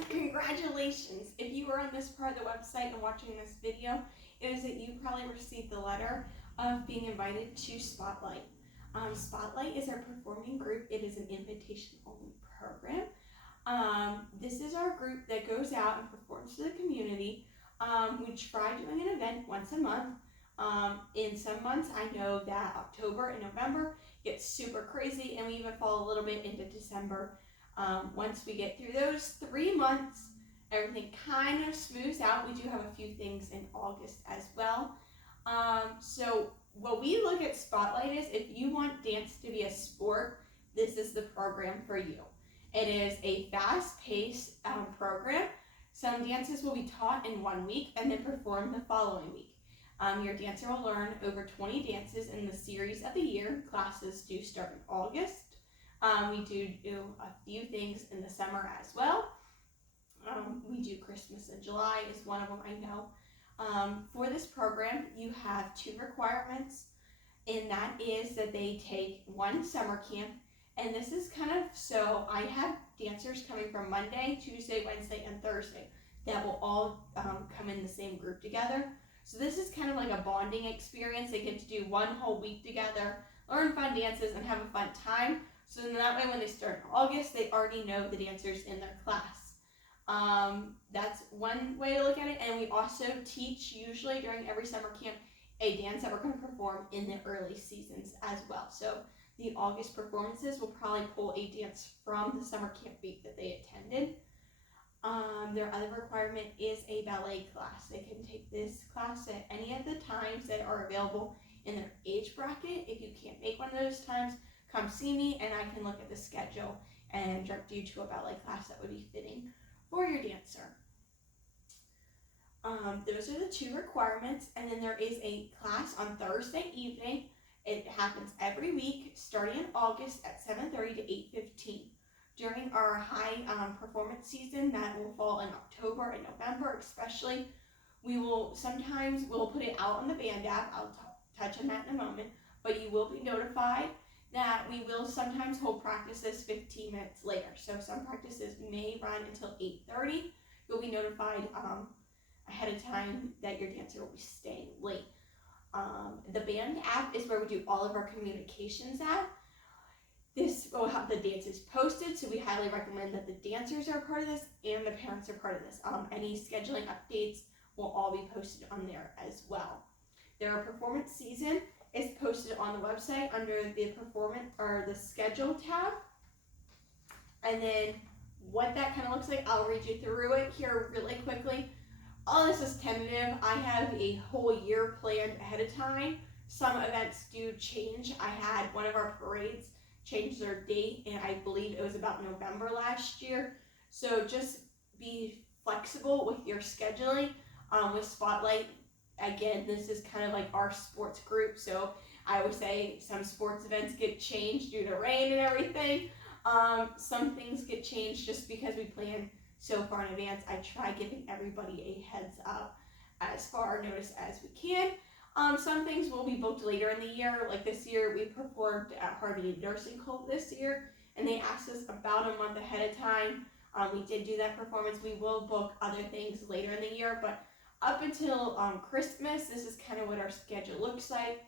everyone, congratulations. If you were on this part of the website and watching this video, it is that you probably received the letter of being invited to Spotlight. Spotlight is our performing group. It is an invitation-only program. This is our group that goes out and performs to the community. We try doing an event once a month. In some months, I know that October and November gets super crazy, and we even fall a little bit into December. Once we get through those 3 months, everything kind of smooths out. We do have a few things in August as well. So what we look at Spotlight is, if you want dance to be a sport, this is the program for you. It is a fast-paced program. Some dances will be taught in 1 week and then performed the following week. Your dancer will learn over 20 dances in the series of the year. Classes do start in August. We do a few things in the summer as well. We do Christmas in July is one of them, I know. For this program, you have 2 requirements, and that is that they take 1 summer camp. And this is kind of, so I have dancers coming from Monday, Tuesday, Wednesday, and Thursday that will all come in the same group together. So this is kind of like a bonding experience. They get to do 1 whole week together, learn fun dances, and have a fun time. So then that way when they start in August, they already know the dancers in their class. That's one way to look at it. And we also teach, usually during every summer camp, a dance that we're going to perform in the early seasons as well. So the August performances will probably pull a dance from the summer camp week that they attended. Their other requirement is a ballet class. They can take this class at any of the times that are available in their age bracket. If you can't make one of those times, come see me and I can look at the schedule and direct you to a ballet class that would be fitting for your dancer. Those are the 2 requirements, and then there is a class on Thursday evening. It happens every week starting in August at 7:30 to 8:15. During our high performance season that will fall in October and November especially, we'll put it out on the band app. I'll touch on that in a moment, but you will be notified that we will sometimes hold practices 15 minutes later. So some practices may run until 8:30. You'll be notified ahead of time that your dancer will be staying late. The band app is where we do all of our communications at. This will have the dances posted, so we highly recommend that the dancers are part of this and the parents are part of this. Any scheduling updates will all be posted on there as well. Their performance season is posted on the website under the performance or the schedule tab. And then what that kind of looks like, I'll read you through it here really quickly. All this is tentative. I have a whole year planned ahead of time. Some events do change. I had one of our parades change their date, and I believe it was about November last year. So just be flexible with your scheduling. With Spotlight, again, this is kind of like our sports group, so I would say some sports events get changed due to rain and everything. Some things get changed just because we plan so far in advance. I try giving everybody a heads up as far notice as we can. Some things will be booked later in the year. Like this year, we performed at Harvey Nursing Home this year, and they asked us about a month ahead of time. We did do that performance. We will book other things later in the year, but up until Christmas, this is kind of what our schedule looks like.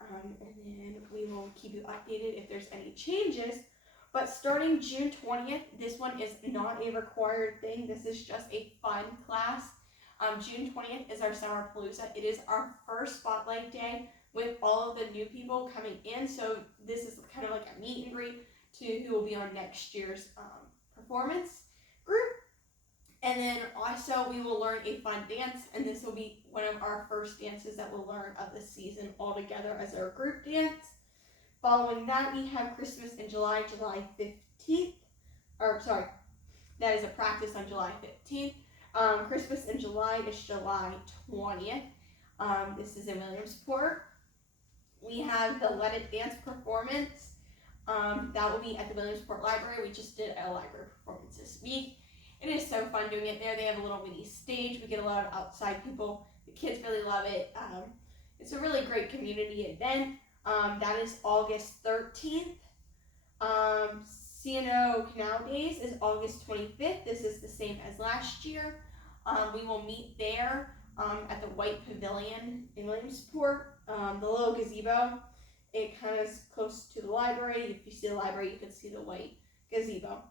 And then we will keep you updated if there's any changes. But starting June 20th, this one is not a required thing. This is just a fun class. June 20th is our Summer Palooza. It is our first Spotlight day with all of the new people coming in. So this is kind of like a meet and greet to who will be on next year's performance group. And then also we will learn a fun dance, and this will be one of our first dances that we'll learn of the season all together as our group dance. Following that, we have Christmas in July 15th. That is a practice on July 15th. Christmas in July is July 20th. This is in Williamsport. We have the Let It Dance performance. That will be at the Williamsport Library. We just did a library performance this week. It is so fun doing it there. They have a little mini stage. We get a lot of outside people. The kids really love it. It's a really great community event. That is August 13th. C&O Canal Days is August 25th. This is the same as last year. We will meet there at the White Pavilion in Williamsport, the little gazebo. It kind of is close to the library. If you see the library, you can see the white gazebo.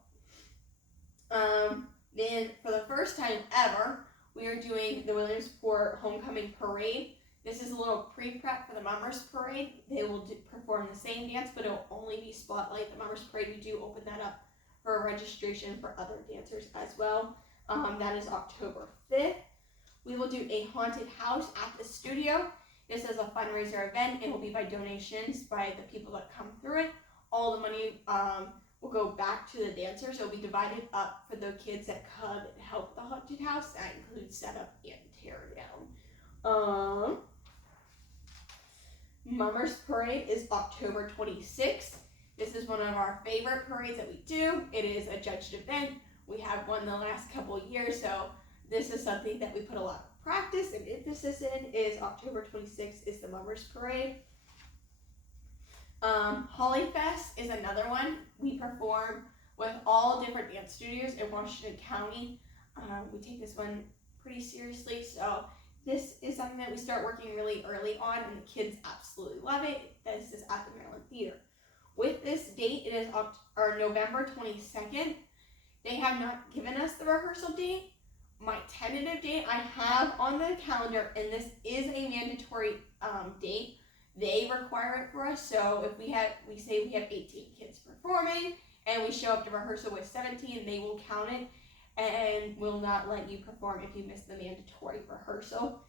Then, for the first time ever, we are doing the Williamsport Homecoming Parade. This is a little pre-prep for the Mummers Parade. They will perform the same dance, but it will only be Spotlight. The Mummers Parade, we do open that up for registration for other dancers as well. That is October 5th. We will do a haunted house at the studio. This is a fundraiser event. It will be by donations by the people that come through it. All the money will go back to the dancers. It will be divided up for the kids that come and help the haunted house. That includes setup and tear down. Mummers Parade is October 26th. This is one of our favorite parades that we do. It is a judged event. We have won the last couple of years, so this is something that we put a lot of practice and emphasis in. Is October 26th is the Mummers Parade. Holly Fest is another one. We perform with all different dance studios in Washington County. We take this one pretty seriously, so this is something that we start working really early on, and the kids absolutely love it. This is at the Maryland Theater. With this date, it is November 22nd. They have not given us the rehearsal date. My tentative date I have on the calendar, and this is a mandatory date. They require it for us, so if we say we have 18 kids performing, and we show up to rehearsal with 17, they will count it and will not let you perform if you miss the mandatory rehearsal.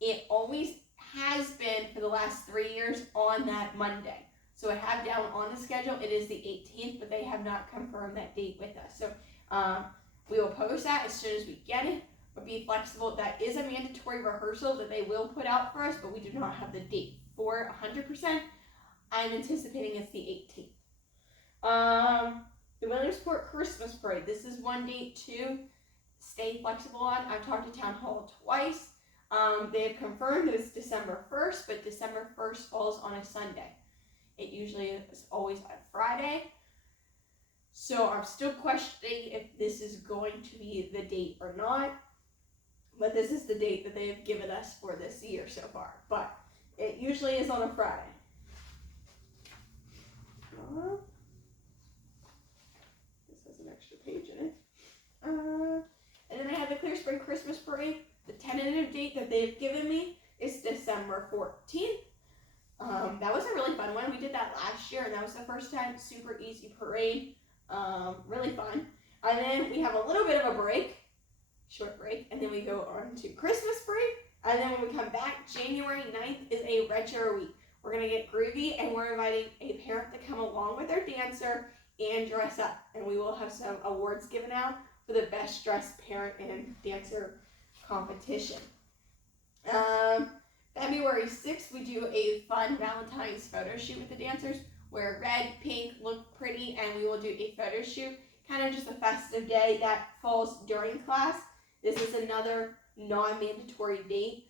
It always has been for the last 3 years on that Monday. So I have down on the schedule, it is the 18th, but they have not confirmed that date with us. So we will post that as soon as we get it, but be flexible. That is a mandatory rehearsal that they will put out for us, but we do not have the date for 100%. I'm anticipating it's the 18th. The Williamsport Christmas Parade. This is one date to stay flexible on. I've talked to Town Hall twice. They have confirmed that it's December 1st, but December 1st falls on a Sunday. It usually is always a Friday. So I'm still questioning if this is going to be the date or not. But this is the date that they have given us for this year so far. But it usually is on a Friday. This has an extra page in it. And then I have the Clear Spring Christmas Parade. The tentative date that they've given me is December 14th. That was a really fun one. We did that last year, and that was the first time. Super easy parade. Really fun. And then we have a little bit of a break, short break, and then we go on to Christmas break. And then when we come back, January 9th is a retro week. We're going to get groovy, and we're inviting a parent to come along with their dancer and dress up. And we will have some awards given out for the best dressed parent and dancer competition. February 6th, we do a fun Valentine's photo shoot with the dancers. Wear red, pink, look pretty, and we will do a photo shoot. Kind of just a festive day that falls during class. This is another non-mandatory date.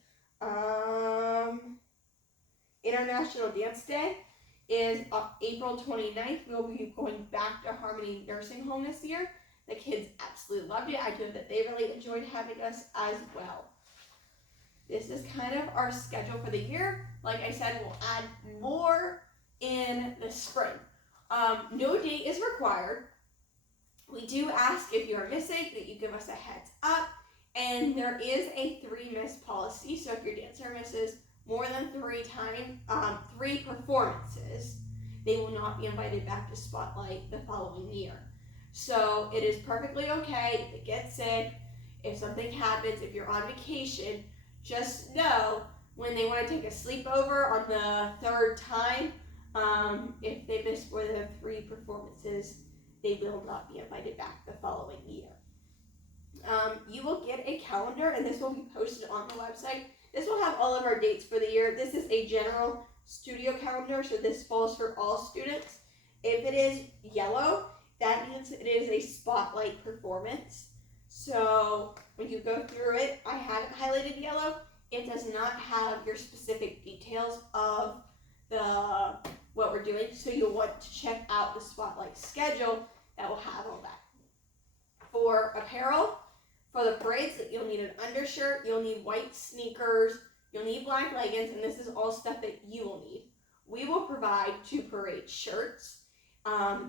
International Dance Day is April 29th. We'll be going back to Harmony Nursing Home this year. The kids absolutely loved it. I know that they really enjoyed having us as well. This is kind of our schedule for the year. Like I said, we'll add more in the spring. No date is required. We do ask if you're missing that you give us a heads up. And there is a 3-miss policy. So if your dancer misses more than 3 performances, they will not be invited back to Spotlight the following year. So it is perfectly okay to get sick. If something happens, if you're on vacation, just know when they want to take a sleepover on the 3rd time, if they miss more than 3 performances, they will not be invited back the following year. You will get a calendar, and this will be posted on the website. This will have all of our dates for the year. This is a general studio calendar, so this falls for all students. If it is yellow, that means it is a Spotlight performance. So when you go through it, I have it highlighted yellow. It does not have your specific details of the what we're doing. So you'll want to check out the Spotlight schedule that will have all that. For apparel, for the parades, you'll need an undershirt, you'll need white sneakers, you'll need black leggings, and this is all stuff that you will need. We will provide 2 parade shirts,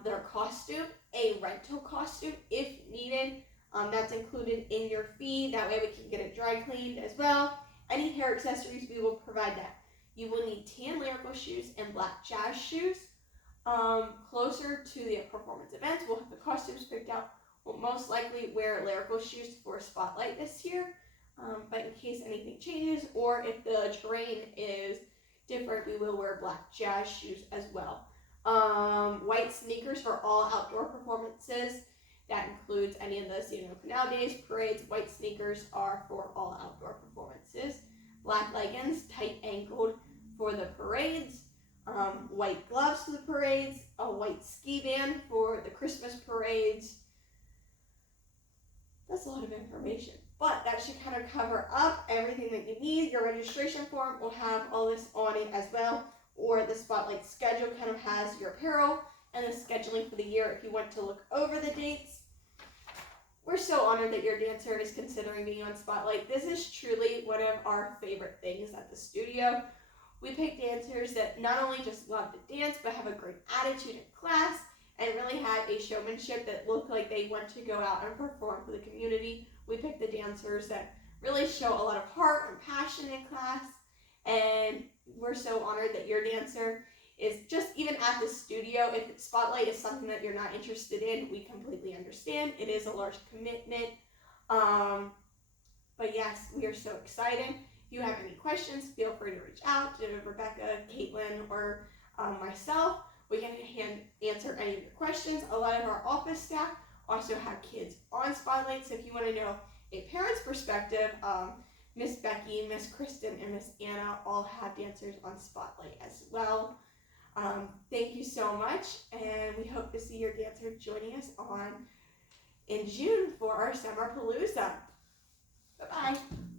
their costume, a rental costume if needed. That's included in your fee. That way we can get it dry cleaned as well. Any hair accessories, we will provide that. You will need tan Lyrical shoes and black jazz shoes. Closer to the performance events, we'll have the costumes picked out. We'll most likely wear Lyrical shoes for Spotlight this year, but in case anything changes or if the terrain is different, we will wear black jazz shoes as well. White sneakers for all outdoor performances. That includes any of the Seasonal Canal Days, parades. White sneakers are for all outdoor performances. Black leggings, tight ankled for the parades. White gloves for the parades. A white ski band for the Christmas parades. That's a lot of information, but that should kind of cover up everything that you need. Your registration form will have all this on it as well, or the Spotlight schedule kind of has your apparel and the scheduling for the year if you want to look over the dates. We're so honored that your dancer is considering being on Spotlight. This is truly one of our favorite things at the studio. We pick dancers that not only just love to dance, but have a great attitude in class and really have a showmanship that look like they want to go out and perform for the community. We pick the dancers that really show a lot of heart and passion in class, and we're so honored that your dancer is just even at the studio. If Spotlight is something that you're not interested in, we completely understand. It is a large commitment, but yes, we are so excited. If you have any questions, feel free to reach out to Rebecca, Caitlin, or myself. We can answer any of your questions. A lot of our office staff also have kids on Spotlight, so if you want to know a parent's perspective, Miss Becky, Miss Kristen, and Miss Anna all have dancers on Spotlight as well. Thank you so much, and we hope to see your dancer joining us in June for our Summer Palooza. Bye-bye.